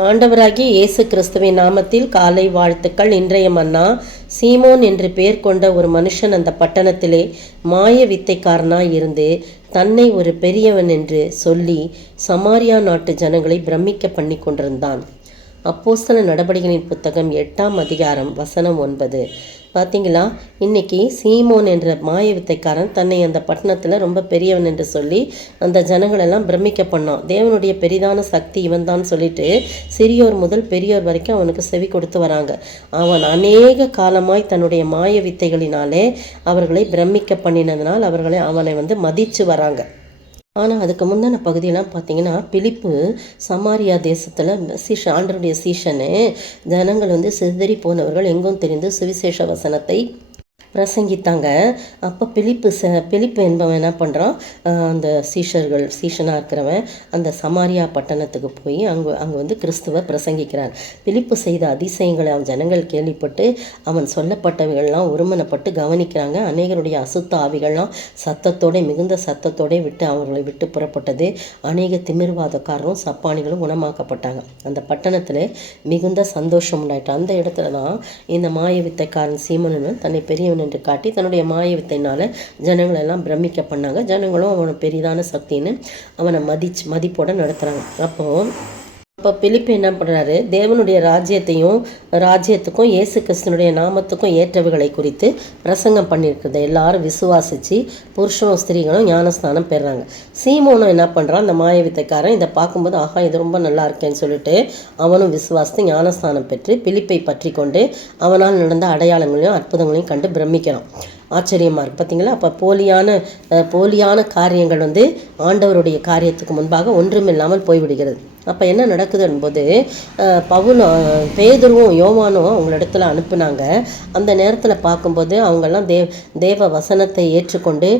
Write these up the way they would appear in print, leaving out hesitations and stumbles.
ஆண்டவராகிய இயேசு கிறிஸ்துவின் நாமத்தில் காலை வாழ்த்துக்கள். இன்றைய மன்னா, சீமோன் என்று பெயர் கொண்ட ஒரு மனுஷன் அந்த பட்டணத்திலே மாய வித்தைக்காரனாய் இருந்து தன்னை ஒரு பெரியவன் என்று சொல்லி சமாரியா நாட்டு ஜனங்களை பிரமிக்க பண்ணி கொண்டிருந்தான். அப்போஸ்தல நடபடிகளின் புத்தகம் 8ஆம் அதிகாரம் வசனம் 9. பார்த்தீங்களா, இன்னைக்கு சீமோன் என்ற மாய வித்தைக்காரன் தன்னை அந்த பட்டணத்தில் ரொம்ப பெரியவன் என்று சொல்லி அந்த ஜனங்களெல்லாம் பிரமிக்க பண்ணான். தேவனுடைய பெரிதான சக்தி இவன் தான் சொல்லிட்டு சிறியோர் முதல் பெரியோர் வரைக்கும் அவனுக்கு செவி கொடுத்து வராங்க. அவன் அநேக காலமாய் தன்னுடைய மாய வித்தைகளினாலே அவர்களை பிரமிக்க பண்ணினதுனால் அவனை மதித்து வராங்க. ஆனால் அதுக்கு முந்தின பகுதியெல்லாம் பார்த்தீங்கன்னா, பிலிப்பு சமாரியா தேசத்தில் ஆண்டருடைய சீஷனு ஜனங்கள் சிதறி போனவர்கள் எங்கும் தெரிந்து சுவிசேஷ வசனத்தை பிரசங்கித்தாங்க. அப்போ பிலிப்பு என்பவன் என்ன பண்ணுறான், அந்த சீஷனாக இருக்கிறவன் அந்த சமாரியா பட்டணத்துக்கு போய் அங்கே கிறிஸ்துவ பிரசங்கிக்கிறான். பிலிப்பு செய்த அதிசயங்களை அவன் ஜனங்கள் கேள்விப்பட்டு அவன் சொல்லப்பட்டவைகள்லாம் ஒருமனப்பட்டு கவனிக்கிறாங்க. அநேகருடைய அசுத்த ஆவிகள்லாம் மிகுந்த சத்தத்தோட அவர்களை விட்டு புறப்பட்டது. அநேக திமிர்வாதக்காரரும் சப்பானிகளும் குணமாக்கப்பட்டாங்க. அந்த பட்டணத்தில் மிகுந்த சந்தோஷம் உண்டாயிட்டு. அந்த இடத்துல தான் இந்த மாய வித்தைக்காரன் சீமோன் தன்னை பெரியவன் என்று காட்டி தன்னுடைய மாய வித்தையினால ஜனங்களெல்லாம் பிரமிக்க பண்ணாங்க. ஜனங்களும் அவனை பெரிதான சக்தின்னு அவனை மதிப்போட நடத்துகிறாங்க. அப்போ பிலிப்பு என்ன பண்ணுறாரு, தேவனுடைய ராஜ்யத்துக்கும் இயேசு கிறிஸ்துனுடைய நாமத்துக்கும் ஏற்றவைகளை குறித்து பிரசங்கம் பண்ணியிருக்குது. எல்லாரும் விசுவாசித்து புருஷனும் ஸ்திரீகளும் ஞானஸ்தானம் பெறுறாங்க. சீமோனும் என்ன பண்ணுறான், அந்த மாய வித்தைக்காரன் இதை பார்க்கும்போது ஆஹா இது ரொம்ப நல்லா இருக்கேன்னு சொல்லிட்டு அவனும் விசுவாசித்து ஞானஸ்தானம் பெற்று பிலிப்பை பற்றி கொண்டு அவனால் நடந்த அடையாளங்களையும் அற்புதங்களையும் கண்டு பிரமிக்கிறான். ஆச்சரியமாக இருக்குது பார்த்தீங்களா. அப்போ போலியான காரியங்கள் ஆண்டவருடைய காரியத்துக்கு முன்பாக ஒன்றுமில்லாமல் போய்விடுகிறது. அப்போ என்ன நடக்குது என்பது, பேதுருவும் யோவானும் அவங்கள இடத்துல அனுப்புனாங்க. அந்த நேரத்தில் பார்க்கும்போது அவங்கெல்லாம் தேவ வசனத்தை ஏற்றுக்கொண்டு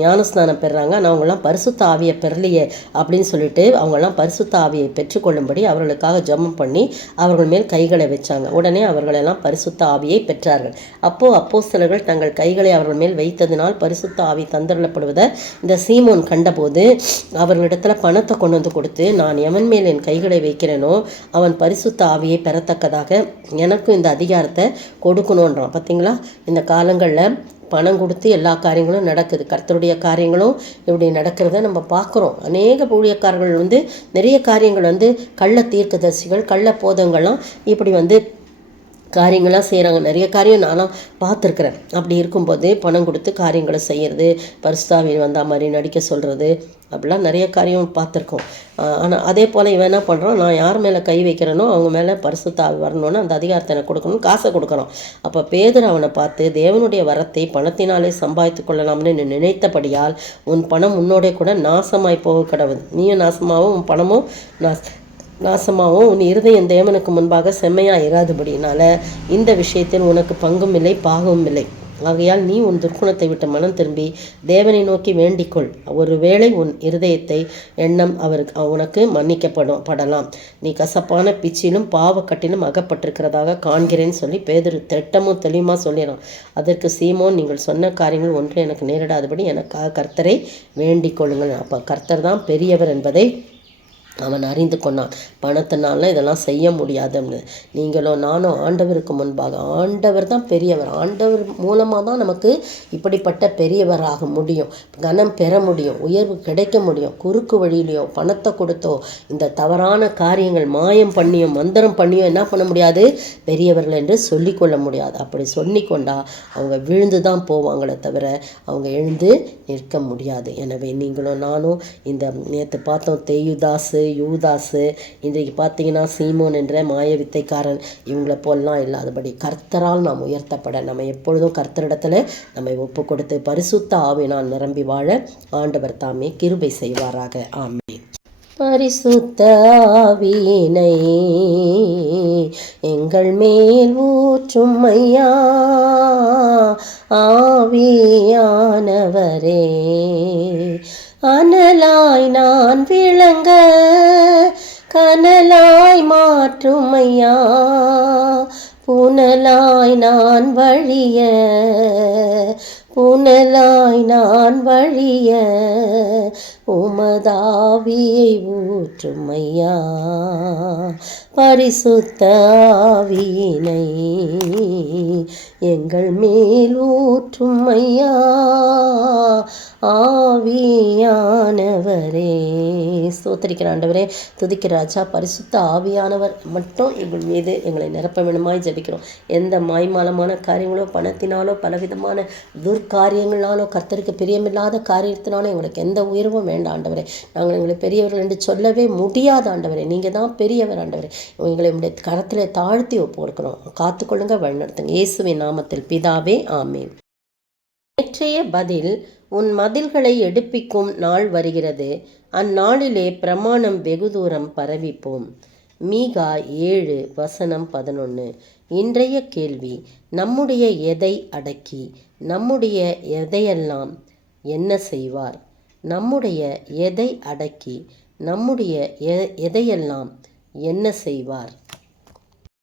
ஞானஸ்நானம் பெறுறாங்க. ஆனால் அவங்கெல்லாம் பரிசுத்த ஆவியை பெறலையே அப்படின்னு சொல்லிட்டு அவங்கெல்லாம் பரிசுத்த ஆவியை பெற்றுக்கொள்ளும்படி அவர்களுக்காக ஜெபம் பண்ணி அவர்கள் மேல் கைகளை வச்சாங்க. உடனே அவர்களெல்லாம் பரிசுத்த ஆவியை பெற்றார்கள். அப்போஸ்தலர்கள் தங்கள் கைகளை அவர்கள் மேல் வைத்ததினால் பரிசுத்த ஆவி தந்தரப்படுவதை இந்த சீமோன் கண்டபோது அவர்களிடத்துல பணத்தை கொண்டு கொடுத்து, நான் எவன் மேல் என் கைகளை வைக்கிறேனோ அவன் பரிசுத்த ஆவியை பெறத்தக்கதாக எனக்கும் இந்த அதிகாரத்தை கொடுக்கணுன்றான். பார்த்தீங்களா, இந்த காலங்களில் பணம் கொடுத்து எல்லா காரியங்களும் நடக்குது. கர்த்தருடைய காரியங்களும் இப்படி நடக்கிறத நம்ம பார்க்குறோம். அநேக ஊழியக்காரர்கள் நிறைய காரியங்கள் கள்ள தீர்க்கதரிசிகள் கள்ள போதங்கள்லாம் இப்படி காரியங்களாக செய்கிறாங்க. நிறைய காரியம் நானும் பார்த்துருக்குறேன். அப்படி இருக்கும்போது பணம் கொடுத்து காரியங்களை செய்கிறது, பரிசுத்த வந்தால் மாதிரி நடிக்க சொல்கிறது, அப்படிலாம் நிறைய காரியம் பார்த்துருக்கோம். ஆனால் அதே போல் இவன் என்ன பண்ணுறான், நான் யார் மேலே கை வைக்கிறேனோ அவங்க மேலே பரிசுத்த ஆவி வரணும்னு அந்த அதிகாரத்தை எனக்கு கொடுக்கணும்னு காசை கொடுக்குறான். அப்போ பேதுரு அவனை பார்த்து, தேவனுடைய வரத்தை பணத்தினாலே சம்பாதித்து கொள்ளலாம்னு நினைத்தபடியால் உன் பணம் உன்னோட கூட நாசமாய் போக கடவுது. நீயும் நாசமாகவும் உன் பணமும் நாசமாகவும் உன் இருதயம் தேவனுக்கு முன்பாக செம்மையாக இராதபடினால இந்த விஷயத்தில் உனக்கு பங்கும் இல்லை பாகமும் இல்லை. ஆகையால் நீ உன் துர்க்குணத்தை விட்டு மனம் திரும்பி தேவனை நோக்கி வேண்டிக்கொள். ஒருவேளை உன் இருதயத்தை எண்ணம் உனக்கு மன்னிக்கப்படலாம். நீ கசப்பான பிச்சிலும் பாவக்கட்டிலும் அகப்பட்டிருக்கிறதாக காண்கிறேன்னு சொல்லி பேதுரு திட்டமும் தெளிவுமா சொல்லிடுறான். அதற்கு சீமோன், நீங்கள் சொன்ன காரியங்கள் ஒன்று எனக்கு நேரிடாதபடி எனக்காக கர்த்தரை வேண்டிக் கொள்ளுங்கள். அப்போ கர்த்தர் தான் பெரியவர் என்பதை அவன் அறிந்து கொண்டான். பணத்தினால இதெல்லாம் செய்ய முடியாதுன்னு. நீங்களும் நானும் ஆண்டவருக்கு முன்பாக, ஆண்டவர் தான் பெரியவர். ஆண்டவர் மூலமாக தான் நமக்கு இப்படிப்பட்ட பெரியவராக முடியும், கனம் பெற முடியும், உயர்வு கிடைக்க முடியும். குறுக்கு வழியிலையோ பணத்தை கொடுத்தோ இந்த தவறான காரியங்கள் மாயம் பண்ணியோ மந்திரம் பண்ணியோ என்ன பண்ண முடியாது, பெரியவர்கள் என்று சொல்லிக்கொள்ள முடியாது. அப்படி சொல்லிக்கொண்டா அவங்க விழுந்து தான் போவாங்களே தவிர அவங்க எழுந்து நிற்க முடியாது. எனவே நீங்களும் நானும் இந்த நேற்று பார்த்தோம் யூதாசு, இன்றைக்கு பார்த்தீங்கன்னா சீமோன் என்ற மாய வித்தைக்காரன், இவங்களை போலாம் இல்லாதபடி கர்த்தரால் நாம் உயர்த்தப்பட நம்ம எப்பொழுதும் கர்த்தரிடத்துல நம்மை ஒப்பு கொடுத்து பரிசுத்த ஆவியினால் நிரம்பி வாழ ஆண்டவர் தாமே கிருபை செய்வாராக. ஆமென். பரிசுத்த ஆவியினை எங்கள் மேல் ஊற்றும் ஐயா, ஆவியானவரே அனலாய் நான் விளங்க கனலாய் மாற்றும் ஐயா, புனலாய் நான் வழிய உமதாவியை ஊற்றும் ஐயா, பரிசுத்த ஆவியினை எங்கள் மேல் ஊற்றும் ஐயா, ஆவியானவரே. ஸ்தோத்திரிக்கிற ஆண்டவரே, துதிக்கிற ராஜா, பரிசுத்த ஆவியானவர் மட்டும் எங்கள் மீது எங்களை நிரப்ப வேணுமாய் ஜெபிக்கிறோம். எந்த மாய்மாலமான காரியங்களோ, பணத்தினாலோ, பலவிதமான துர்காரியங்களாலோ, கர்த்தருக்கு பிரியமில்லாத காரியத்தினாலோ எங்களுக்கு எந்த உயர்வும் வேண்டாம் ஆண்டவரே. நாங்கள் எங்களை பெரியவர்கள் என்று சொல்லவே முடியாத ஆண்டவரே, நீங்கள் தான் பெரியவர் ஆண்டவரே. எங்களை உடைய கரத்தில் தாழ்த்தி ஒப்பு கொடுக்கிறோம். காத்துக்கொள்ளுங்க, வழிநடத்துங்க. இயேசுவின் நாமத்தில் பிதாவே, ஆமேன். நேற்றைய பதில்: உன் மதில்களை எடுப்பிக்கும் நாள் வருகிறது, அந்நாளிலே பிரமாணம் வெகு தூரம் பரவிப்போம். மீகா 7:11. இன்றைய கேள்வி: நம்முடைய எதை அடக்கி நம்முடைய எதையெல்லாம் என்ன செய்வார்? நம்முடைய எதை அடக்கி நம்முடைய எதையெல்லாம் என்ன செய்வார்?